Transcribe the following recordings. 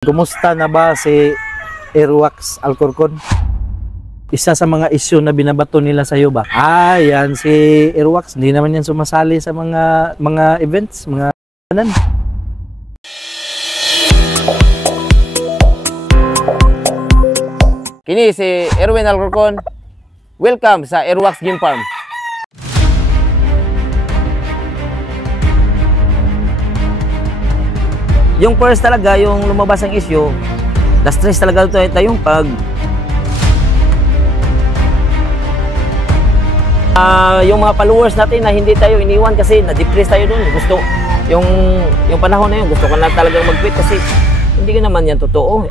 Kumusta na ba si Airwax Alcorcon? Isa sa mga issue na binabato nila sa iyo ba? Yan si Airwax, hindi naman yan sumasali sa mga events, mga kanan. Kini si Erwin Alcorcon. Welcome sa Airwax Game Farm. Yung first talaga, yung lumabas ang issue, na-stress talaga tayong pag yung mga followers natin na hindi tayo iniwan kasi na-depress tayo doon. Gusto, yung panahon na yun, gusto ko na talagang mag-quit kasi hindi ko naman yan totoo.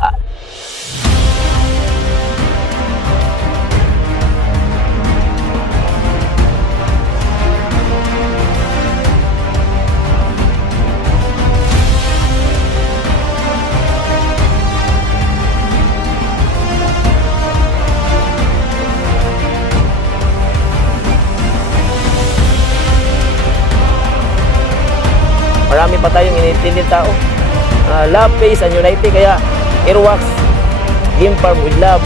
Marami pa tayong inintindi tao. Love, peace, and unity. Kaya Airwax Game Farm with love.